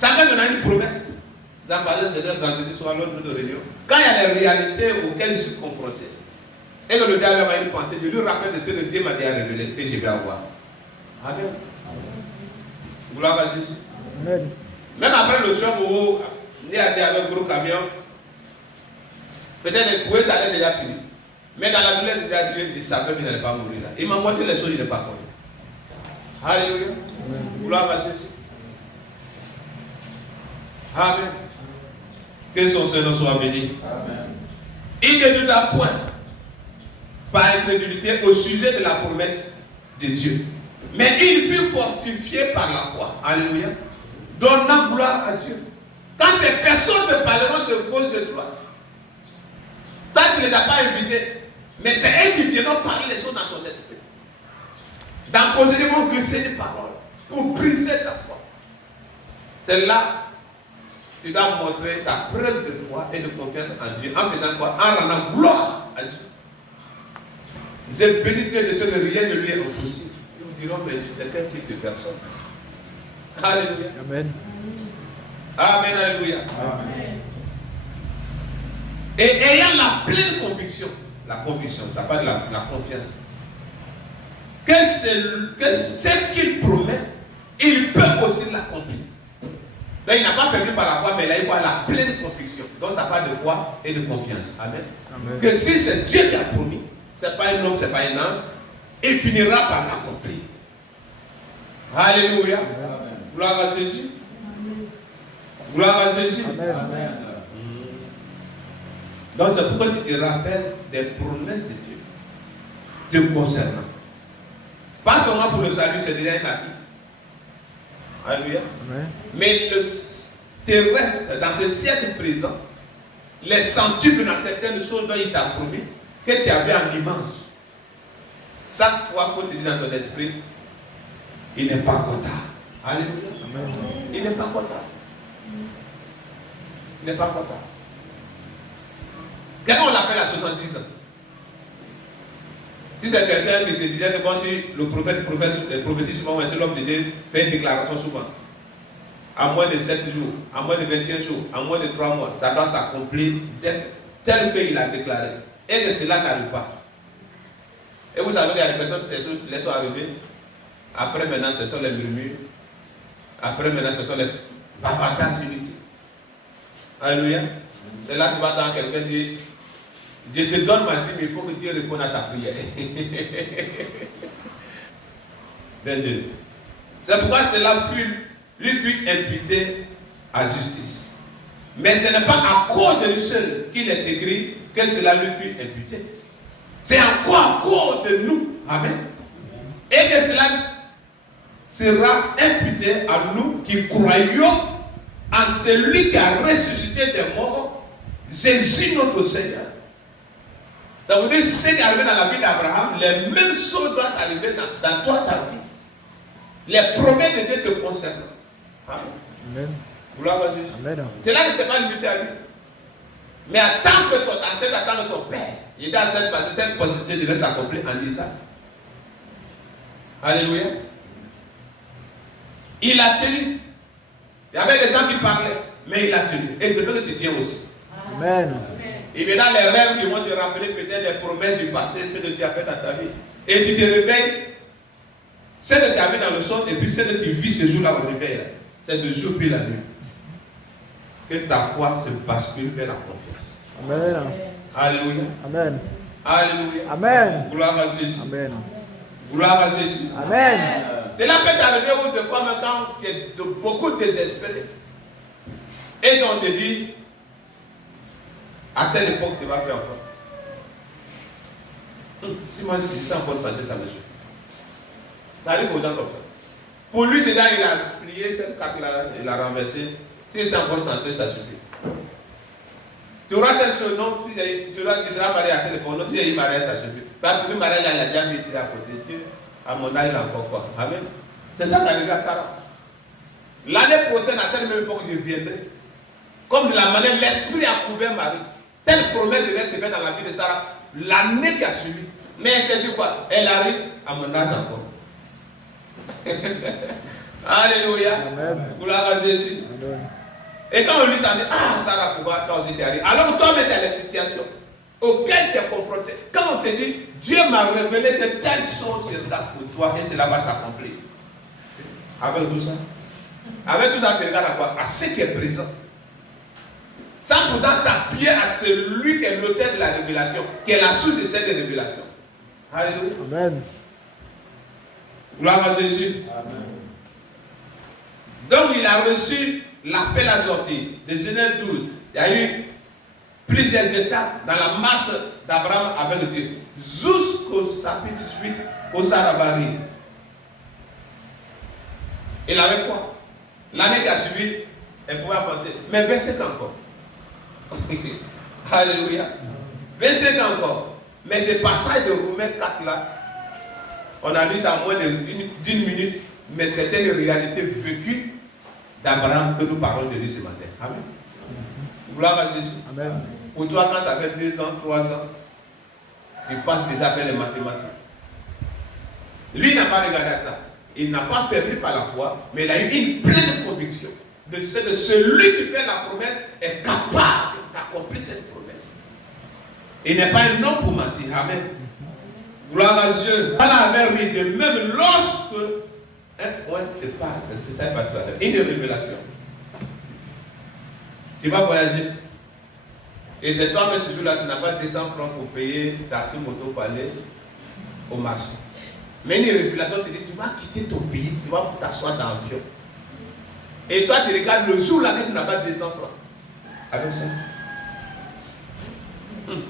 Chacun donne une promesse. Vous en parlez ce vendredi soir, l'autre jour de réunion. Quand il y a des réalités auxquelles je suis confronté, et que le diable m'a une pensée, je lui rappelle de ce que Dieu m'a déjà révélé et je vais avoir. Amen. Gloire à Jésus. Amen. Même après le choc où il y a avec un gros camion, peut-être le ça allait déjà fini. Mais dans la douleur de Dieu, il savait qu'il n'allait pas mourir là. Il m'a montré les choses, il n'est pas connu. Alléluia. Gloire à Jésus. Amen. Que son Seigneur soit béni. Amen. Il ne douta point par incrédulité au sujet de la promesse de Dieu. Mais il fut fortifié par la foi. Alléluia. Donnant gloire à Dieu. Quand ces personnes te parleront de gauche, de droite, toi tu ne les as pas invités, mais c'est elles qui viendront parler les choses dans ton esprit. Dans posément glisser des paroles pour briser ta foi. C'est là tu dois montrer ta preuve de foi et de confiance en Dieu. En faisant quoi? En rendant gloire à Dieu. J'ai béni Dieu de ce que rien ne lui est impossible. Ils vous diront, mais c'est quel type de personne? Alléluia. Amen. Amen, alléluia. Amen. Et ayant la pleine conviction, la conviction, ça parle de la confiance, que ce qu'il promet, il peut aussi l'accomplir. Donc il n'a pas fait par la foi, mais il a eu la pleine conviction. Donc ça parle de foi et de confiance. Amen. Amen. Que si c'est Dieu qui a promis, ce n'est pas un homme, ce n'est pas un ange, il finira par l'accomplir. Alléluia. Amen. Gloire à Jésus. Gloire à Jésus. Amen. Amen. Donc c'est pourquoi tu te rappelles des promesses de Dieu te concernant. Pas seulement pour le salut, c'est déjà un acquis. Alléluia. Amen. Mais le terrestre, dans ce siècle présent, les centuples dans certaines choses dont il t'a promis, que tu avais en image. Chaque fois qu'il faut te dire dans ton esprit, il n'est pas encore tard. Alléluia. Amen. Il n'est pas encore tard. Il n'est pas encore tard. Quelqu'un on l'appelle à 70 ans. Si c'est quelqu'un qui se disait que bon, si le prophète prophétise souvent, c'est l'homme de Dieu fait une déclaration souvent, à moins de 7 jours, à moins de 21 jours, à moins de 3 mois, ça doit s'accomplir tel qu'il a déclaré. Et que cela n'arrive pas. Et vous savez qu'il y a des personnes qui se laissent arriver. Après maintenant, ce sont les murmures. Après maintenant, ce sont les bavardages inutiles. Alléluia. C'est là que tu vas entendre quelqu'un dire, Dieu te donne ma vie, mais il faut que Dieu réponde à ta prière. 22. C'est pourquoi cela lui fut imputé à justice. Mais ce n'est pas à cause de lui seul qu'il est écrit que cela lui fut imputé. C'est encore à cause de nous. Amen. Et que cela sera imputé à nous qui croyons en celui qui a ressuscité des morts, Jésus notre Seigneur. Ça veut dire que ce qui est arrivé dans la vie d'Abraham, les mêmes choses doivent arriver dans toi, ta vie. Les promesses de Dieu te concernent. Amen. Amen. Gloire à Jésus. Amen. C'est là que ce n'est pas limité à lui. Mais attends que ton père, il est dans cette possibilité devait s'accomplir en Isaac. Alléluia. Il a tenu. Il y avait des gens qui parlaient, mais il a tenu. Et c'est vrai que tu tiens aussi. Amen. Et maintenant, les rêves qui vont te rappeler peut-être les promesses du passé, ce que tu as fait dans ta vie. Et tu te réveilles, ce que tu as vu dans le son, et puis ce que tu vis ce jour-là au réveil, c'est de jour puis la nuit. Que ta foi se bascule vers la confiance. Amen. Alléluia. Amen. Alléluia. Amen. Gloire à Jésus. Amen. Gloire à Jésus. Amen. Cela peut t'arriver où des fois, même quand tu es beaucoup désespéré. Et qu'on te dit, à telle époque, tu vas faire enfant. Si moi, si je suis en bonne santé, ça me suffit. Ça arrive aux gens comme ça. Pour lui, déjà, il a plié cette carte-là, il a renversé. Si c'est en bonne santé, ça suffit. Tu auras tel chose, non, tu seras marié à telle époque, non, si il y a eu mariage, ça suffit. Parce que le mariage, il a déjà mis à côté. Dieu, à mon âge, il a encore quoi. Amen. C'est ça qui arrive à Sarah. L'année prochaine, à cette même époque, je viendrai. Comme de la manière, l'esprit a couvert Marie. Telle promesse devait se faire dans la vie de Sarah l'année qui a suivi. Mais elle s'est dit quoi? Elle arrive à mon âge encore. Alléluia. Amen. Gloire à Jésus. Amen. Et quand on lit ça, on dit, ah Sarah, pourquoi toi aussi tu arrives? Alors toi, tu es dans la situation auquel tu es confronté. Quand on te dit, Dieu m'a révélé que telle chose sera pour toi et cela va s'accomplir. Avec tout ça. Avec tout ça, tu regardes à quoi? À ce qui est présent. Sans pourtant t'appuyer à celui qui est l'auteur de la révélation, qui est la source de cette révélation. Alléluia. Amen. Gloire à Jésus. Amen. Donc il a reçu l'appel à sortir de Genèse 12. Il y a eu plusieurs étapes dans la marche d'Abraham avec Dieu. Jusqu'au chapitre 8, au Sarabari. Il avait foi. L'année qui a suivi, elle pouvait affronter. Mais 25 ans encore. Alléluia. 25 ans encore. Mais ce passage de Romains 4 là, on a lu ça en moins d'une minute, mais c'était une réalité vécue d'Abraham que nous parlons de lui ce matin. Amen. Gloire à Jésus. Amen. Pour toi, quand ça fait 2 ans, 3 ans, tu penses déjà faire les mathématiques. Lui n'a pas regardé à ça. Il n'a pas faibli par la foi, mais il a eu une pleine conviction de ce que celui qui fait la promesse est capable d'accomplir cette promesse. Il n'est pas un homme pour mentir. Amen. Gloire à Dieu. Allah avait ri de même lorsque te parle, c'est ça pas une révélation. Tu vas voyager. Et c'est toi, mais ce jour-là, tu n'as pas 200 francs pour payer taxi moto pour aller au marché. Mais une révélation te dit, tu vas quitter ton pays, tu vas t'asseoir dans l'avion. Et toi, tu regardes le jour là que tu n'as pas 200 francs. Avec ça.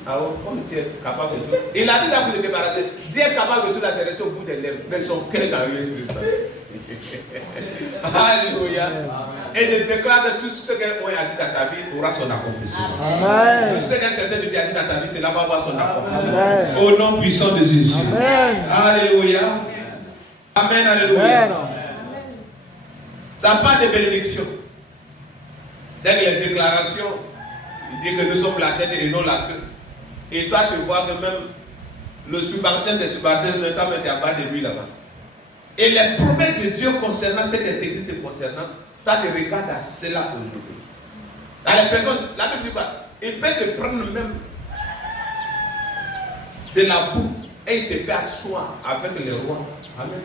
Alors, comme tu es capable de tout. Il a dit là pour te débarrasser. Dieu est capable de tout, là, c'est resté au bout des lèvres. Mais son cœur est arrivé sur ça. Alléluia. Et je déclare que tout ce qu'on a dit dans ta vie aura son accomplissement. Amen. Tout ce qu'un certain Dieu a dit dans ta vie, cela va avoir son accomplissement. Amen. Au nom puissant de Jésus. Amen. Alléluia. Amen, alléluia. Amen. Ça n'a pas de bénédiction. Dès que les déclarations, il dit que nous sommes la tête et non la queue. Et toi, tu vois que même le subalterne des subalternes, toi, tu es en bas de lui là-bas. Et les promesses de Dieu concernant cette intégrité concernant, toi, tu regardes à cela aujourd'hui. Là, les personnes, la Bible dit quoi? Il peut te prendre même de la boue et il te fait asseoir avec les rois. Amen.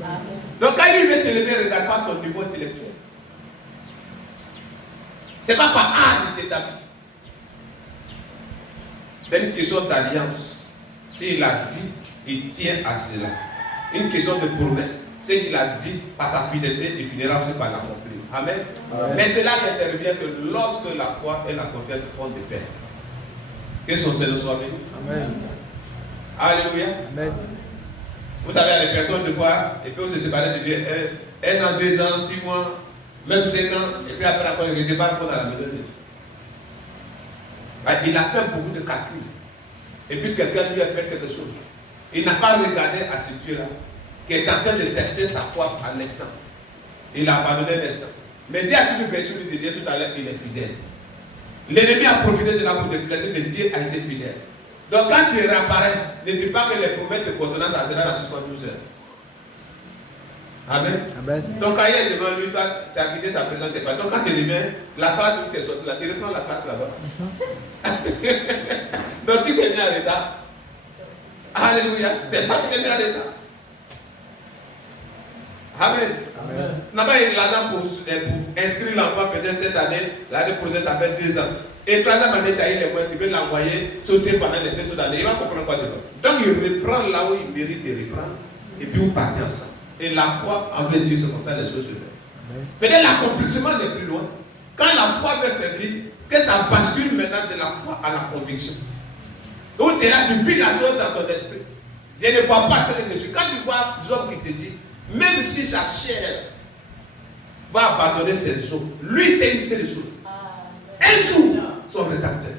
Amen. Donc quand il veut t'élever, ne regarde pas ton niveau intellectuel. Ce n'est pas par âge qu'il t'établit. C'est une question d'alliance. S'il a dit, il tient à cela. Une question de promesse. Ce qu'il a dit par sa fidélité, il finira aussi par l'accomplir. Amen. Amen. Mais c'est là qu'intervient que lorsque la foi et la confiance font des paix. Que son Seigneur soit béni. Amen. Alléluia. Amen. Vous savez, il y a des personnes de fois, et puis on se sépare de Dieu 1 an, 2 ans, 6 mois, même 5 ans, et puis après, il redébarque dans la maison de Dieu. Il a fait beaucoup de calculs. Et puis quelqu'un lui a fait quelque chose. Il n'a pas regardé à ce Dieu-là, qui est en train de tester sa foi à l'instant. Il a abandonné l'instant. Mais Dieu a toujours versé lui de dire tout à l'heure qu'il est fidèle. L'ennemi a profité de cela pour te blesser, mais Dieu a été fidèle. Donc quand tu réapparais, ne dis pas que les promesses te concernant, ça sera dans 72 heures. Amen. Amen. Donc quand il est devant lui, toi, tu as quitté sa présence. Donc quand tu reviens, la classe où tu es sorti là, tu reprends la classe là-bas. Donc qui s'est mis en retard? Alléluia. C'est toi qui t'es mis en retard. Amen. Amen. N'a pas eu l'argent pour inscrire l'enfant peut-être cette année, l'année prochaine ça fait 2 ans. Et 3 ans maintenant tu as eu les moyens, tu veux l'envoyer sauter pendant les 2 autres années, il va comprendre quoi de toi. Donc il reprend là où il mérite de reprendre, et puis vous partez ensemble. Et la foi envers Dieu, c'est comme ça les choses se font. Peut-être l'accomplissement n'est plus loin. Quand la foi veut faiblir, que ça bascule maintenant de la foi à la conviction. Donc tu es là, tu vis la chose dans ton esprit. Je ne vois pas ce que je suis. Quand tu vois Job qui te dit, même si sa chair va abandonner ses os, lui c'est une seule chose. Un jour, son rédacteur.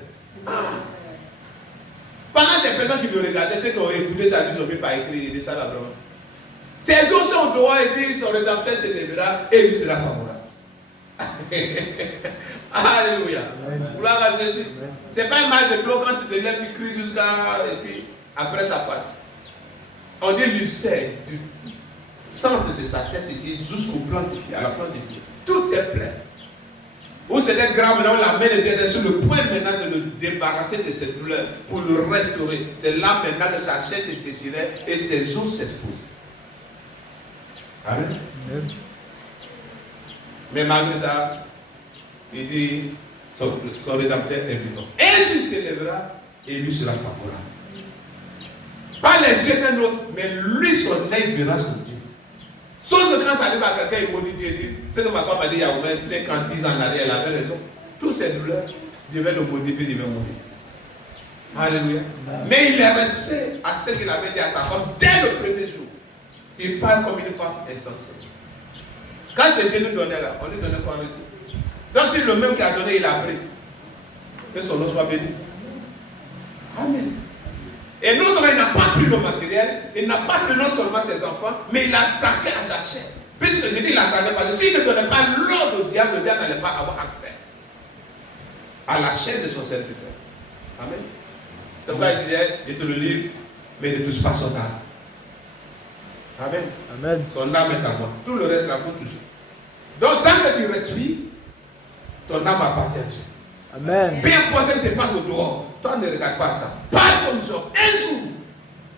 Pendant ces personnes qui le regardaient, ceux qui ont écouté sa vie, ils n'ont même pas écrit, il dit ça là vraiment. Ses os sont droits et dit, son rédempteur se lèvera et lui sera favorable. Alléluia. Gloire à Jésus. Ce n'est pas un mal de dos quand tu te lèves, tu cries jusqu'à. Et puis après ça passe. On dit l'ulcère du centre de sa tête ici jusqu'au plan du pied, à la plante du pied. Tout est plein. Ou c'était grave, maintenant la main de Dieu est sur le point maintenant de le débarrasser de cette douleur pour le restaurer. C'est là maintenant que sa chair se déchirait et ses os s'exposaient. Amen. Amen. Mais malgré ça, il dit son rédempteur est vivant. Et il s'élèvera et lui sera favorable. Pas les yeux d'un autre, mais lui, son œil verra son Dieu. Sauf que quand ça arrive à quelqu'un, il maudit Dieu, dit, c'est que ma femme a dit il y a au moins 50, 10 ans en arrière, elle avait raison. Toutes ces douleurs, Dieu va le maudire, il va mourir. Alléluia. Amen. Mais il est resté à ce qu'il avait dit à sa femme dès le premier jour. Il parle comme une femme insensée. Quand c'est Dieu nous donnait là, on lui donnait quoi avec tout. Donc c'est le même qui a donné, il a pris. Que son nom soit béni. Amen. Et non seulement il n'a pas pris le matériel, il n'a pas pris non seulement ses enfants, mais il a attaqué à sa chair. Puisque je dis la grâce, parce que s'il ne donnait pas l'ordre au diable, le diable n'allait pas avoir accès à la chair de son serviteur. Amen. C'est pourquoi il disait, je te le livre, mais ne touche pas son âme. Amen. Amen. Son âme est à moi. Tout le reste là, vous touchez. Donc, tant que tu respires, ton âme appartient à Dieu. Amen. Peu importe ce qui se passe au dehors, toi ne regarde pas ça. Pas comme ça, un jour.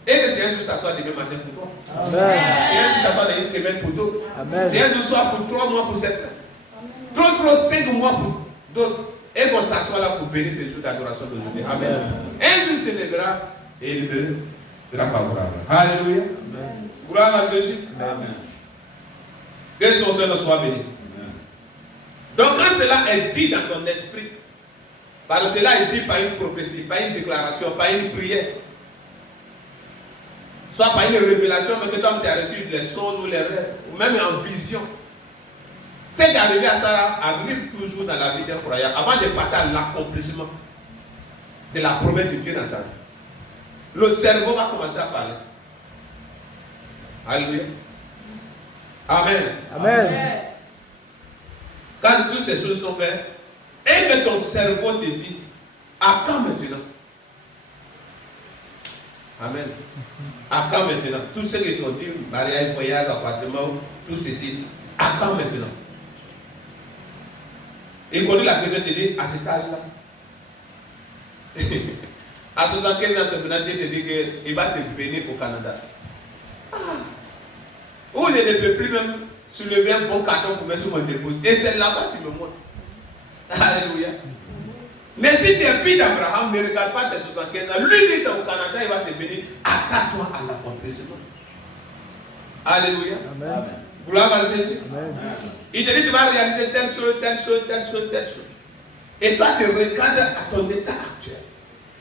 Et que c'est un jour, ça soit demain matin pour toi. Amen. C'est un jour, ça soit dans une semaine pour d'autres. Amen. C'est un jour, soit pour 3 mois pour certains. Trop, 5 mois pour d'autres. Et qu'on s'assoit là pour bénir ces jours d'adoration d'aujourd'hui. Amen. Un jour, il se lèvera et il me sera favorable. Alléluia. Amen. Gloire à Jésus. Amen. Que son Seigneur soit béni. Donc quand cela est dit dans ton esprit, parce que cela est dit par une prophétie, par une déclaration, par une prière, soit par une révélation, mais que toi tu as reçu les songes ou les rêves, ou même en vision. Ce qui est arrivé à Sarah arrive toujours dans la vie d'un croyant, avant de passer à l'accomplissement de la promesse de Dieu dans sa vie. Le cerveau va commencer à parler. Alléluia. Amen. Amen. Quand toutes ces choses sont faites, et que ton cerveau te dit, à quand maintenant? Amen. À quand maintenant? Tout ce qu'ils t'ont dit, mariage, voyage, appartement, tout ceci, à quand maintenant? Et quand la question te dit, à cet âge-là, à 75 ans, c'est maintenant Dieu te dit qu'il va te bénir au Canada. Ah. Ou je ne peux plus même soulever un bon carton pour mettre sur mon dépôt. Et c'est là-bas que tu me montres. Alléluia. Mais si tu es fille d'Abraham, ne regarde pas tes 75 ans. Lui dit c'est au Canada, il va te bénir. Attends-toi à l'accomplissement. Alléluia. Amen. Gloire à Jésus. Amen. Il te dit tu vas réaliser telle chose, telle chose, telle chose, telle chose. Et toi tu regardes à ton état actuel.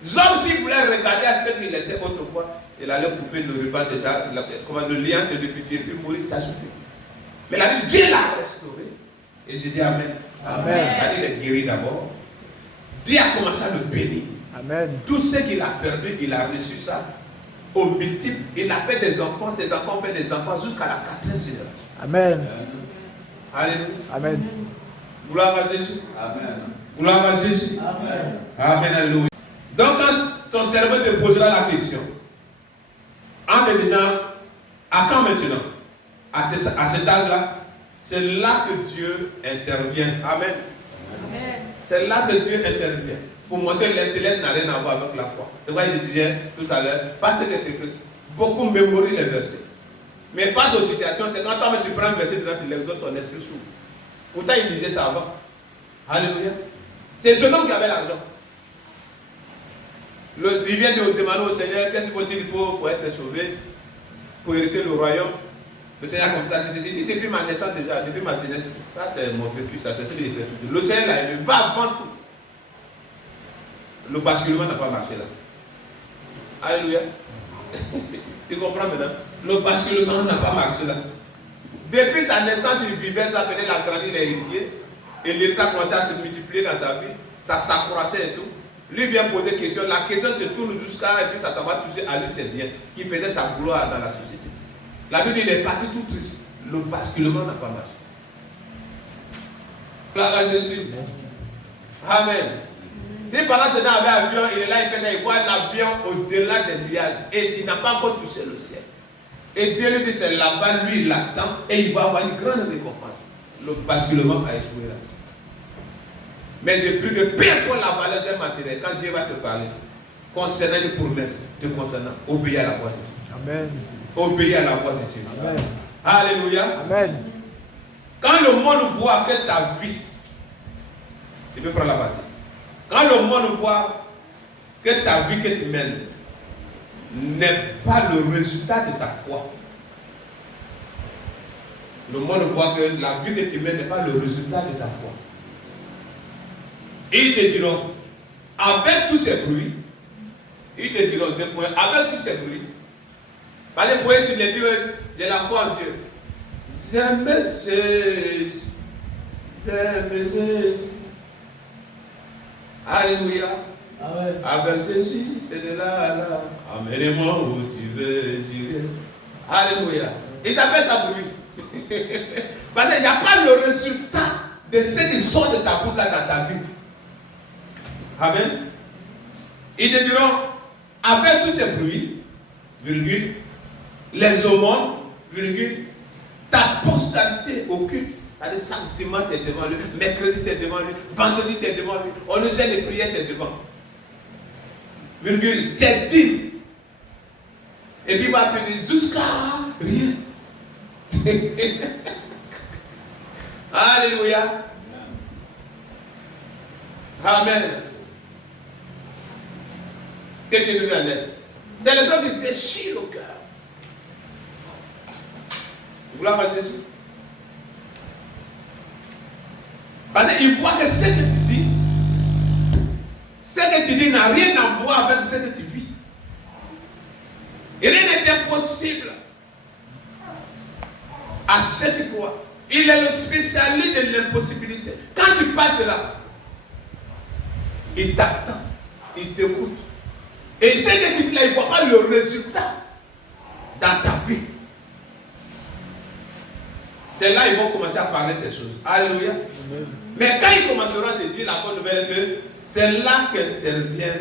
Job, s'il voulait regarder à ce qu'il était autrefois, il allait couper le ruban déjà, comment le lien de député, puis mourir, ça suffit. Mais la vie, Dieu l'a restauré. Et je dis Amen. Amen. Il est guéri d'abord. Dieu a commencé à le bénir. Amen. Tout ce qu'il a perdu, il a reçu ça au multiple. Il a fait des enfants, ses enfants ont fait des enfants jusqu'à la 4e génération. Amen. Alléluia. Amen. Gloire à Jésus. Amen. Gloire à Jésus. Amen. Amen. Alléluia. Donc quand ton cerveau te posera la question, en te disant, à quand maintenant? À cet âge-là, c'est là que Dieu intervient. Amen. Amen. C'est là que Dieu intervient. Pour montrer que l'intellect n'a rien à voir avec la foi. C'est pourquoi je disais tout à l'heure, parce que beaucoup mémorisent les versets. Mais face aux situations, c'est quand toi tu prends un verset devant, tu l'exhortes, son esprit s'ouvre. Pourtant il disait ça avant. Alléluia. C'est ce homme qui avait l'argent. Il vient de demander au Seigneur, qu'est-ce qu'il faut pour être sauvé, pour hériter le royaume. Le Seigneur comme ça, c'était dit depuis ma naissance déjà, depuis ma jeunesse, ça c'est mon vécu, ça c'est ce que j'ai fait toujours. Le Seigneur l'a aimé, va avant tout. Le basculement n'a pas marché là. Alléluia. Tu comprends maintenant? Le basculement n'a pas marché là. Depuis sa naissance, il vivait ça, peut-être la grandeur, il est héritier. Et l'État commençait à se multiplier dans sa vie. Ça s'accroissait et tout. Lui vient poser question. La question se tourne jusqu'à, et puis ça va toucher à lui, c'est bien. Qui faisait sa gloire dans la société. La Bible, il est parti tout triste. Le basculement n'a pas marché. Gloire à Jésus. Amen. Si pendant ce temps, il avait avion, il est là, il fait ça, il voit l'avion au-delà des nuages. Et il n'a pas encore touché le ciel. Et Dieu lui dit, c'est là-bas, lui, il l'attend, et il va avoir une grande récompense. Le basculement a échoué là. Mais j'ai pris que peu importe la valeur d'un matériel, quand Dieu va te parler, concernant une promesse, te concernant, obéis à la voix de Dieu. Amen. Obéis à la voix de Dieu. Amen. Alléluia. Amen. Quand le monde voit que ta vie, tu peux prendre la partie. Quand le monde voit que ta vie que tu mènes n'est pas le résultat de ta foi, le monde voit que la vie que tu mènes n'est pas le résultat de ta foi. Ils te diront, avec tous ces bruits, ils te diront deux points, avec tous ces bruits, parce que pour tu les dis, j'ai la foi en Dieu. J'aime Jésus. J'aime Jésus. Alléluia. Amen. Avec Jésus, c'est de là à là. Amène-moi où tu veux, j'irai. Alléluia. Ils appellent ça bruit. Parce qu'il n'y a pas le résultat de ce qui sort de ta bouche là dans ta vie. Amen. Ils te diront, avec tous ces bruits, virgule, les aumônes, virgule, ta postérité occulte. C'est-à-dire, samedi, tu es devant lui, mercredi, tu es devant lui, vendredi, tu es devant lui, on nous gère les prières, tu es devant. Virgule, tu es digne. Et puis il va appeler jusqu'à rien. Alléluia. Amen. Que Dieu nous en aide. C'est les choses qui déchirent le cœur. Gloire à Jésus. Parce qu'il voit que ce que tu dis n'a rien à voir avec ce que tu vis. Et rien n'est impossible à ceux qui croient. Il est le spécialiste de l'impossibilité. Quand tu passes là, il t'attend, il t'écoute. Et ce que tu dis là, il ne voit pas le résultat dans ta vie. C'est là qu'ils vont commencer à parler ces choses. Alléluia. Mais quand ils commenceront à te dire la bonne nouvelle, que c'est là qu'intervient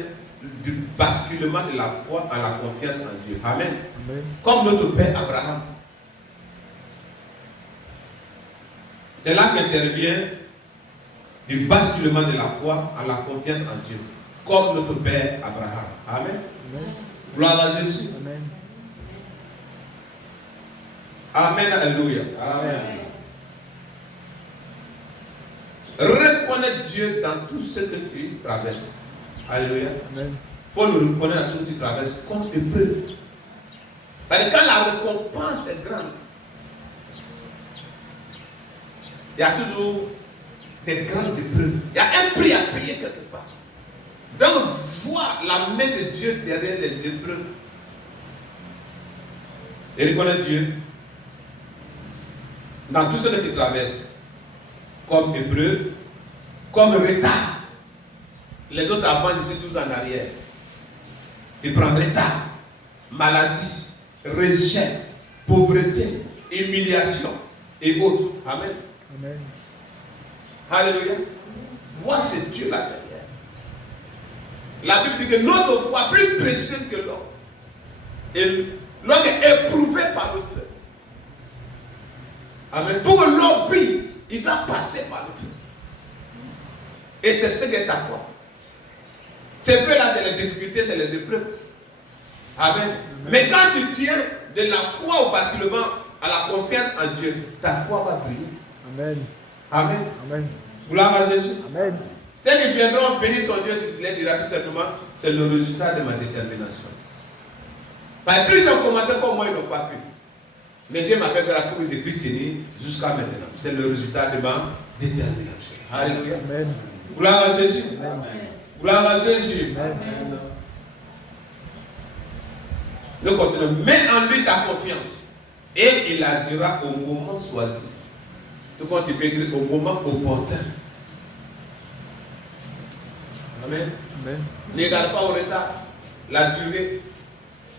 du basculement de la foi à la confiance en Dieu. Amen. Amen. Comme notre père Abraham. C'est là qu'intervient du basculement de la foi à la confiance en Dieu. Comme notre père Abraham. Amen. Amen. Gloire à Jésus. Amen. Amen. Alléluia. Amen. Reconnais Dieu dans tout ce que tu traverses. Alléluia. Il faut le reconnaître dans tout ce que tu traverses comme épreuve. Parce que quand la récompense est grande, il y a toujours des grandes épreuves. Il y a un prix à payer quelque part. Donc, voir la main de Dieu derrière les épreuves. Et reconnaître Dieu dans tout ce que tu traverses comme épreuve, comme retard. Les autres avancent ici tous en arrière. Tu prends retard, maladie, rejet, pauvreté, humiliation et autres. Amen. Amen. Alléluia. Vois ce Dieu-là derrière. La Bible dit que notre foi plus précieuse que l'or. Et l'or est éprouvé par le feu. Amen. Pour que l'or brille, il doit passer par le feu. Et c'est ce qu'est ta foi. Ces feux-là, c'est les difficultés, c'est les épreuves. Amen. Amen. Mais quand tu tiens de la foi au basculement à la confiance en Dieu, ta foi va briller. Amen. Amen. Amen. Gloire à Jésus. Amen. Ceux qui viendront bénir ton Dieu, tu leur diras tout simplement, c'est le résultat de ma détermination. Parce que plus ils ont commencé comme moi, ils n'ont pas pu. Mais Dieu m'a fait grâce pour que j'ai pu tenir jusqu'à maintenant. C'est le résultat de ma détermination. Alléluia. Amen. Gloire à Jésus. Amen. Gloire à Jésus. Amen. Nous continuons. Mets en lui ta confiance. Et il agira au moment choisi. Tout comme tu peux écrire au moment opportun. Amen. Amen. Ne regarde pas au retard. La durée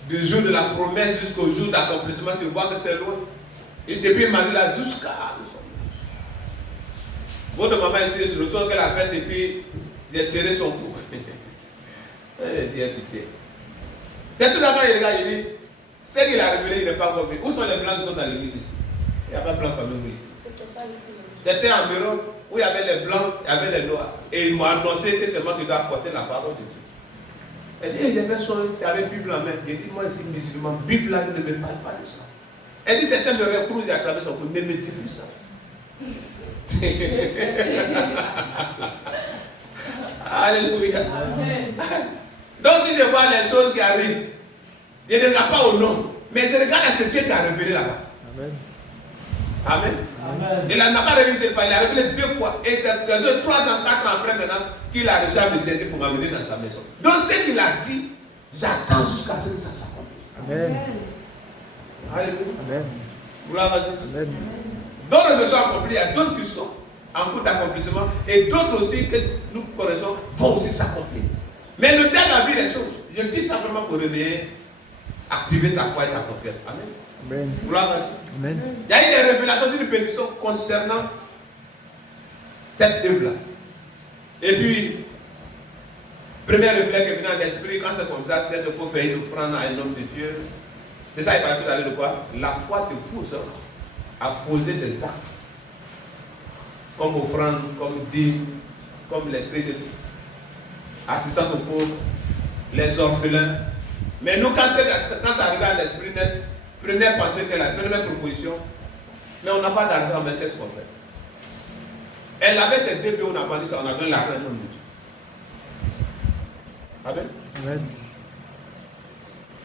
du jour de la promesse jusqu'au jour d'accomplissement, tu vois que c'est loin. Et depuis m'a dit là jusqu'à nous sommes. Votre maman ici, le soir qu'elle a fait, et puis j'ai serré son cou. Dieu pitié. C'est tout d'abord, il regarde, il dit, ce qu'il a révélé, il n'est pas encore vu. Où sont les blancs qui sont dans l'église ici? Il n'y a pas de blancs parmi nous ici. C'était en Europe où il y avait les blancs, il y avait les noirs. Et ils m'ont annoncé que c'est moi qui dois apporter la parole de Dieu. Elle dit, il y avait son, c'est avec Bible en main. Il dit, moi ici, musulman, Bible là, ne me parle pas de ça. Elle dit, c'est celle de Recruz, il a travers son cou, ne me dis plus ça. Alléluia. Amen. Donc si je vois les choses qui arrivent, je ne regarde pas au nom, mais je regarde à ce Dieu qui a révélé là-bas. Amen. Amen. Amen. Il n'a pas révélé cette fois, il a révélé 2 fois. Et c'est 3 ans, 4 ans après maintenant qu'il a réussi à me saisir pour m'amener dans sa maison. Donc ce qu'il a dit, j'attends jusqu'à ce que ça s'accomplisse. Amen. Alléluia. Amen. Gloire à Dieu. Amen. D'autres se sont accomplis, il y a d'autres qui sont en cours d'accomplissement et d'autres aussi que nous connaissons vont aussi s'accomplir. Mais le terme a vu les choses. Je dis simplement pour réveiller, activer ta foi et ta confiance. Amen. Amen. Gloire à Dieu. Amen. Il y a eu des révélations d'une bénédiction concernant cette œuvre-là. Et puis, premier réflexe qui est venu à l'esprit, quand c'est comme ça, c'est qu'il faut faire une offrande à un homme de Dieu. C'est ça, il va tout à l'heure de quoi? La foi te pousse à poser des actes. Comme offrande, comme dîme, comme les trucs de assistance aux pauvres, les orphelins. Mais nous, quand ça arrive à l'esprit net, première pensée que la première proposition, mais on n'a pas d'argent, mais qu'est-ce qu'on fait? Elle avait ses deux pieds, on n'a pas dit ça, on a donné l'argent de Dieu. Amen. Amen.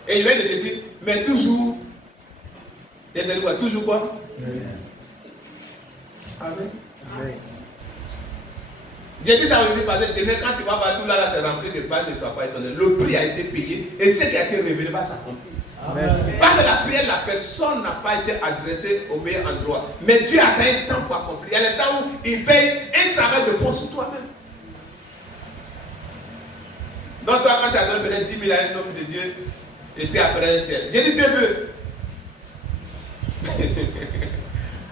Et il vient de te dire, mais toujours, il a dit quoi? Toujours quoi? Amen. Amen. Amen. J'ai dit ça aujourd'hui parce que demain, quand tu vas voir tout là, c'est rempli de balles, ne sois pas étonné. Le prix a été payé et ce qui a été révélé va s'accomplir. Amen. Parce que la prière, la personne n'a pas été adressée au meilleur endroit. Mais Dieu a un temps pour accomplir. Il y a le temps où il paye un travail de fond sur toi-même. Donc toi, quand tu as donné peut-être 10 000 à un homme de Dieu, et puis après, j'ai dit 2 bœufs.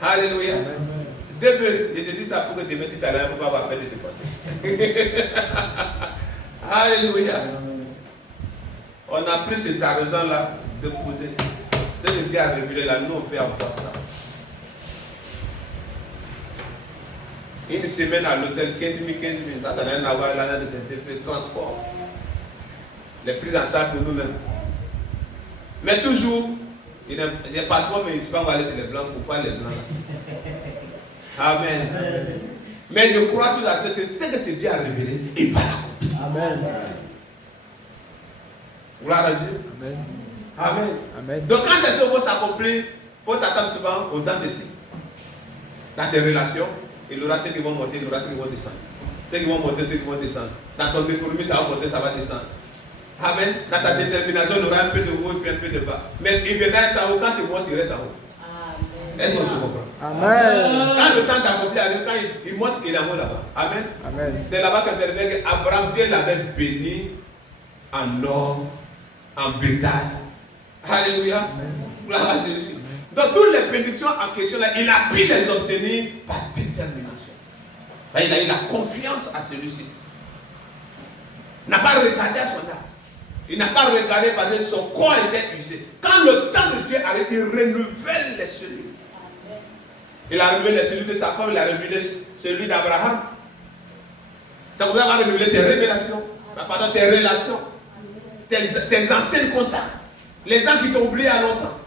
Alléluia. 2 bœufs. Je te dis ça pour que demain, si tu as là, il ne faut pas avoir peur de dépasser. Alléluia. On a pris cet argent-là de poser. Ce que Dieu a révélé là, nous on peut avoir ça. Une semaine à l'hôtel, 15 000, ça n'a rien à voir avec l'année de CTP, transport. Les prises en charge pour nous-mêmes. Mais toujours, il y a des passeports, mais il ne faut pas aller sur les blancs. Pourquoi les blancs? Amen. Amen. Mais je crois tout à ce que c'est Dieu a révélé, il va l'accomplir. Amen. Gloire à Dieu. Amen. Amen. Amen. Donc quand ces choses vont s'accomplir, il faut t'attendre souvent au temps de ci. Dans tes relations, il y aura ceux qui vont monter, il y aura ceux qui vont descendre. Ceux qui vont monter, ceux qui vont descendre. Dans ton économie, ça va monter, ça va descendre. Amen. Dans ta détermination, il y aura un peu de haut et puis un peu de bas. Mais il viendra un temps où quand tu montes, il reste en haut. Est-ce qu'on se comprend? Amen. Quand le temps d'accomplir arrive, quand il monte, il est en haut là-bas. Amen. Amen. C'est là-bas qu'on intervient qu'Abraham, Dieu l'avait béni en or, en bétail. Alléluia. Gloire à Jésus. Donc toutes les bénédictions en question là, il a pu les obtenir par détermination. Il a eu la confiance à celui-ci. Il n'a pas regardé à son âge. Il n'a pas regardé parce que son corps était usé. Quand le temps de Dieu arrive, il renouvelle les cellules. Il a renouvelé les cellules de sa femme, il a renouvelé celui d'Abraham. Ça vous a renouvelé tes révélations, pardon, tes relations, tes anciens contacts, les gens qui t'ont oublié à longtemps.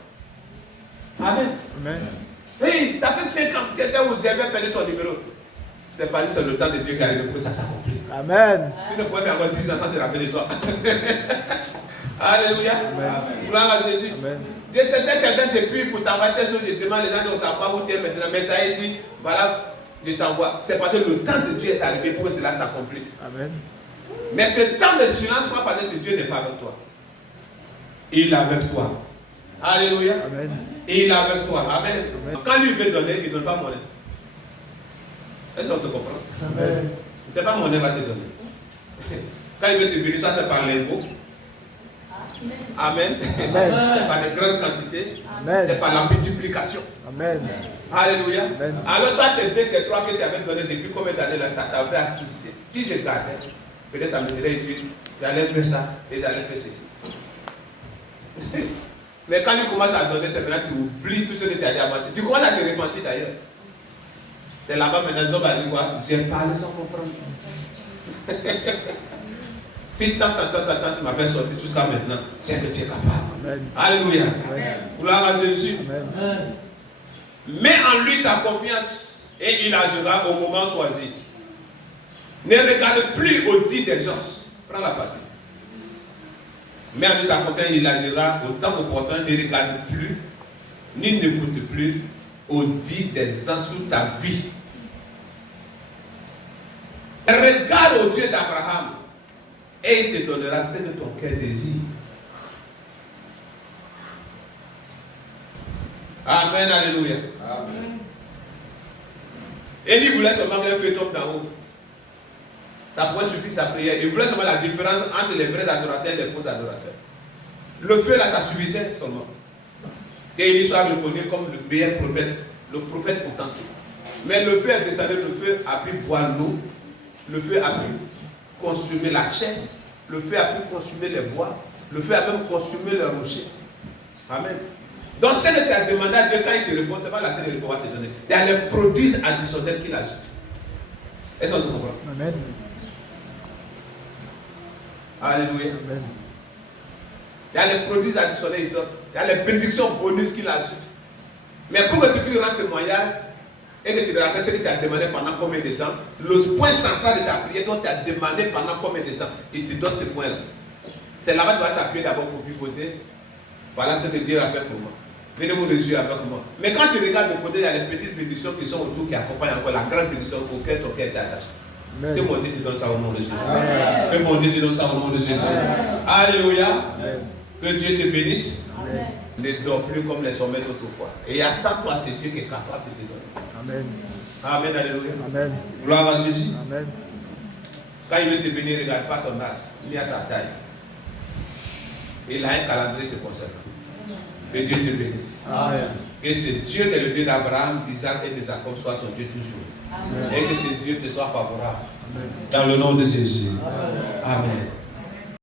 Amen. Amen. Oui, ça fait 5 ans que tu étais où tu avais perdu ton numéro. C'est pas dit, c'est le temps de Dieu qui arrive pour que ça s'accomplit. Amen. Tu ne pouvais faire encore 10 ans sans se rappeler de toi. Alléluia. Amen. Gloire à Jésus. Amen. Dieu sait quelqu'un depuis pour t'envoyer tes choses, je demande les gens qui ne savent pas où tu es maintenant. Mais ça est ici, voilà, je t'envoie. C'est parce que le temps de Dieu est arrivé pour que cela s'accomplisse. Amen. Mais ce temps de silence, pas parce que Dieu n'est pas avec toi. Il est avec toi. Alléluia. Amen. Et il est avec toi. Amen. Amen. Quand lui veut donner, il ne donne pas monnaie. Est-ce qu'on se comprend? Amen. Ce n'est pas monnaie va te donner. Quand il veut te bénir, ça c'est par l'impôt. Amen. Amen. C'est par des grandes quantités. Amen. C'est par la multiplication. Amen. Alléluia. Amen. Alors toi, tes 2, tes 3 que tu avais donné depuis combien d'années là, ça t'avait acquisité. Si je gardais, peut-être ça me serait utile. J'allais faire ça et j'allais faire ceci. Mais quand tu commences à donner, c'est maintenant que tu oublies tout ce que tu as dit avant. Tu commences à te repentir d'ailleurs. C'est là-bas maintenant, Job a dit quoi? J'ai parlé sans comprendre. Si tant, tu m'as fait sortir jusqu'à maintenant, c'est que tu es capable. Amen. Alléluia. Amen. Gloire à Jésus. Amen. Mets en lui ta confiance et il agira au moment choisi. Ne regarde plus au dit des os. Prends la partie. Mets en lui ta confiance et il agira au temps opportun. Ne regarde plus, ni n'écoute plus au dit des os sous ta vie. Regarde au Dieu d'Abraham et il te donnera ce que ton cœur désire. Amen, alléluia. Amen. Élie voulait seulement qu'un feu tombe d'en haut. Ça pourrait suffire sa prière. Il voulait seulement la différence entre les vrais adorateurs et les faux adorateurs. Le feu là, ça suffisait seulement. Qu'Élie soit reconnu comme le meilleur prophète, le prophète authentique. Mais le feu est descendu, le feu a pu boire l'eau, le feu a pu consumer la chair, le feu a pu consumer les bois, le feu a même consumé les rochers. Amen. Donc, ce que tu as demandé à Dieu, quand il te répond, ce n'est pas la seule réponse qu'il va te donner. Il y a les prodiges additionnels qu'il ajoute. Est-ce qu'on se comprend? Amen. Alléluia. Amen. Il y a les prodiges additionnels qu'il donne. Il y a les bénédictions bonus qu'il ajoute. Mais pour que tu puisses rendre témoignage et que tu te rappelles ce que tu as demandé pendant combien de temps, le point central de ta prière dont tu as demandé pendant combien de temps, il te donne ce point-là. C'est là-bas que tu vas t'appuyer d'abord pour pivoter. Voilà ce que Dieu a fait pour moi. Venez-vous les yeux avec moi. Mais quand tu regardes de côté, il y a les petites bénédictions qui sont autour, qui accompagnent encore la grande bénédiction auquel ton cœur est attaché. Que mon Dieu te donne ça au nom de Jésus. Amen. Que mon Dieu te donne ça au nom de Jésus. Amen. Alléluia. Amen. Que Dieu te bénisse. Amen. Ne dors plus comme les sommets d'autrefois. Et attends-toi à ce Dieu qui est capable de te donner. Amen. Amen. Alléluia. Amen. Gloire à Jésus. Amen. Quand il veut te bénir, ne regarde pas ton âge, ni à ta taille. Il a un calendrier te concernant. Que Dieu te bénisse. Amen. Que ce Dieu qui est le Dieu d'Abraham, d'Isaac et de Jacob soit ton Dieu toujours. Amen. Et que ce Dieu te soit favorable. Amen. Dans le nom de Jésus. Amen. Amen.